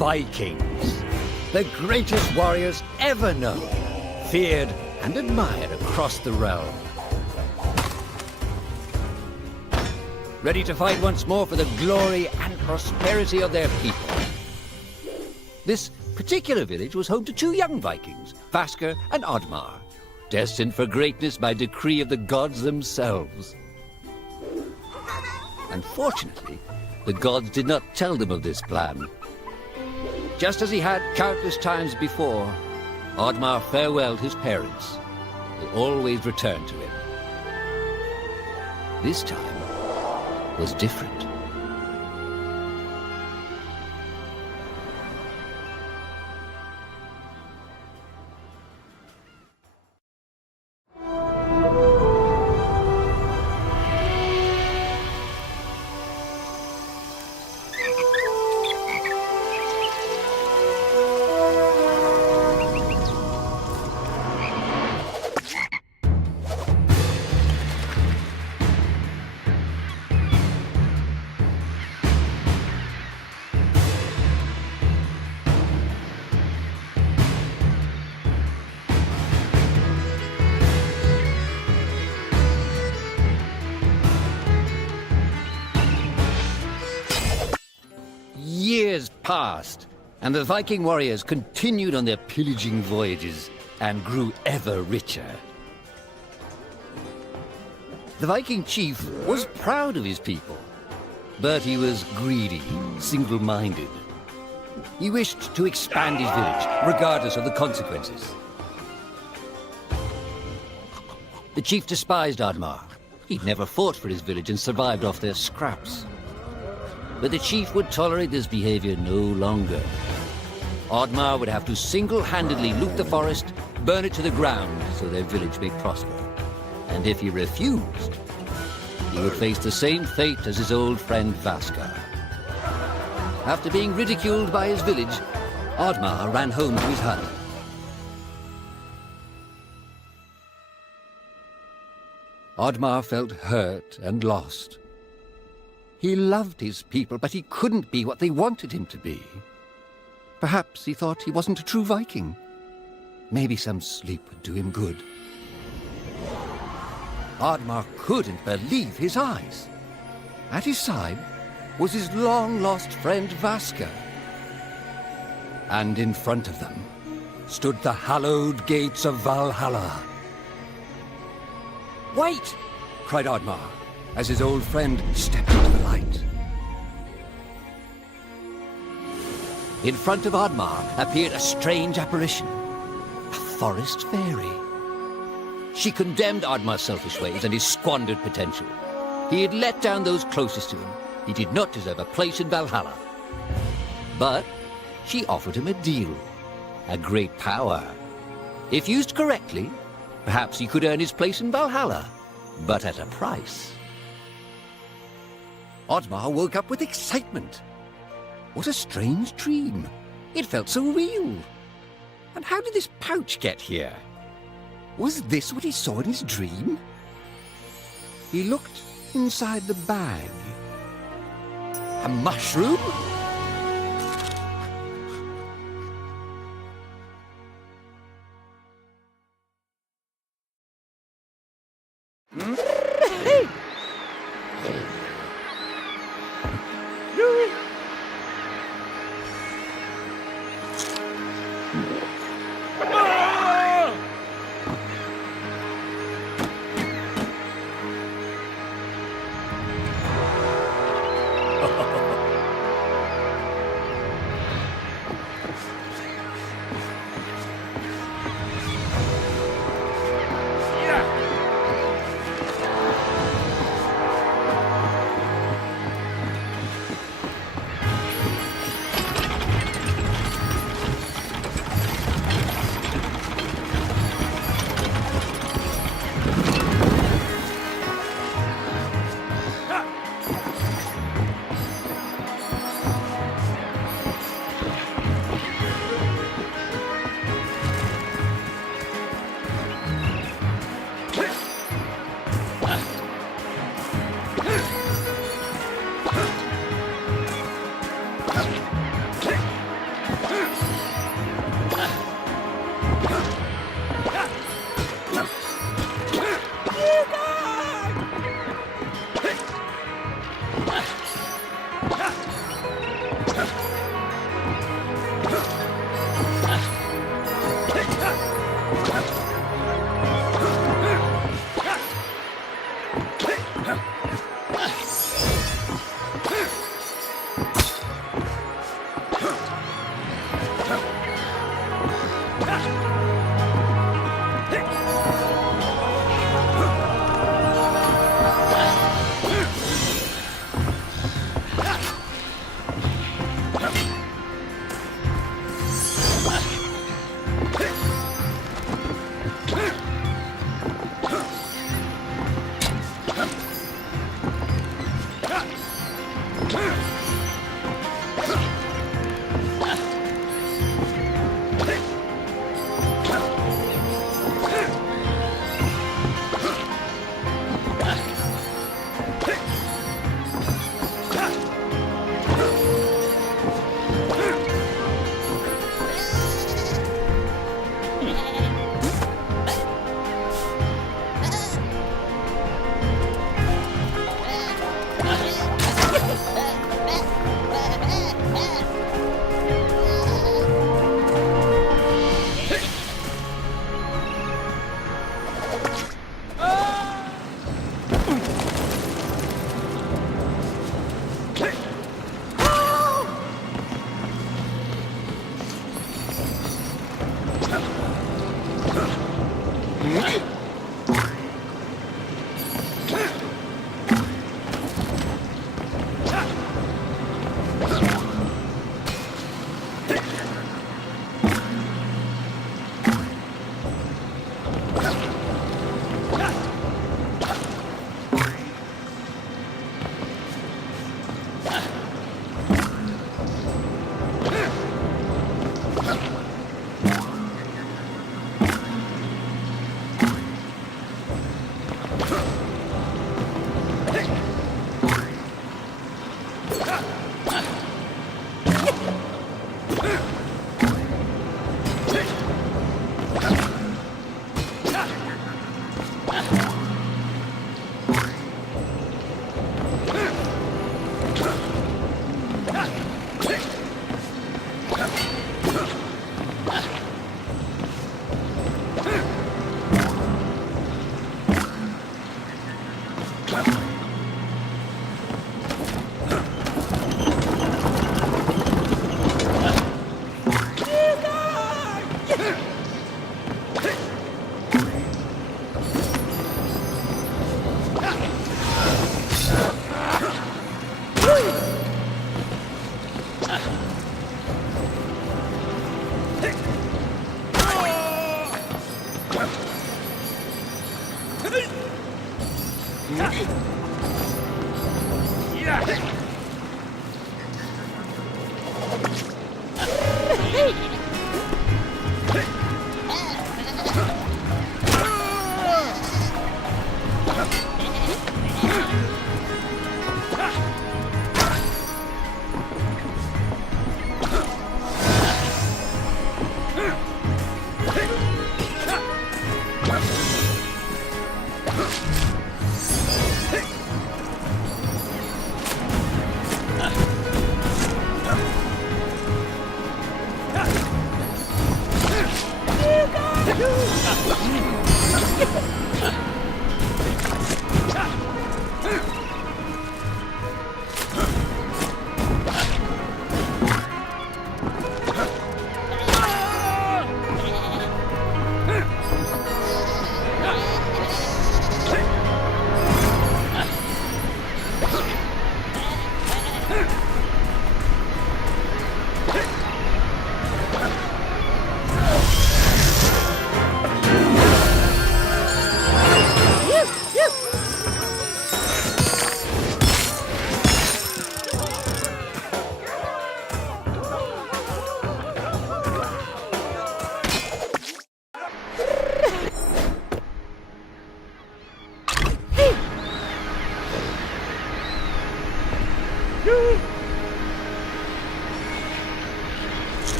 Vikings, the greatest warriors ever known, feared and admired across the realm. Ready to fight once more for the glory and prosperity of their people. This particular village was home to two young Vikings, Vasker and Oddmar, destined for greatness by decree of the gods themselves. Unfortunately, the gods did not tell them of this plan. Just as he had countless times before, Oddmar farewelled his parents. They always returned to him. This time was different. Years passed, and the Viking warriors continued on their pillaging voyages and grew ever richer. The Viking chief was proud of his people, but he was greedy, single-minded. He wished to expand his village, regardless of the consequences. The chief despised Oddmar. He'd never fought for his village and survived off their scraps. But the chief would tolerate this behavior no longer. Oddmar would have to single-handedly loot the forest, burn it to the ground so their village may prosper. And if he refused, he would face the same fate as his old friend Vasker. After being ridiculed by his village, Oddmar ran home to his hut. Oddmar felt hurt and lost. He loved his people, but he couldn't be what they wanted him to be. Perhaps he thought he wasn't a true Viking. Maybe some sleep would do him good. Oddmar couldn't believe his eyes. At his side was his long-lost friend Vasker. And in front of them stood the hallowed gates of Valhalla. "Wait!" cried Oddmar, as his old friend stepped into the light. In front of Oddmar appeared a strange apparition, a forest fairy. She condemned Oddmar's selfish ways and his squandered potential. He had let down those closest to him. He did not deserve a place in Valhalla. But she offered him a deal, a great power. If used correctly, perhaps he could earn his place in Valhalla, but at a price. Oddmar woke up with excitement. What a strange dream. It felt so real. And how did this pouch get here? Was this what he saw in his dream? He looked inside the bag. A mushroom?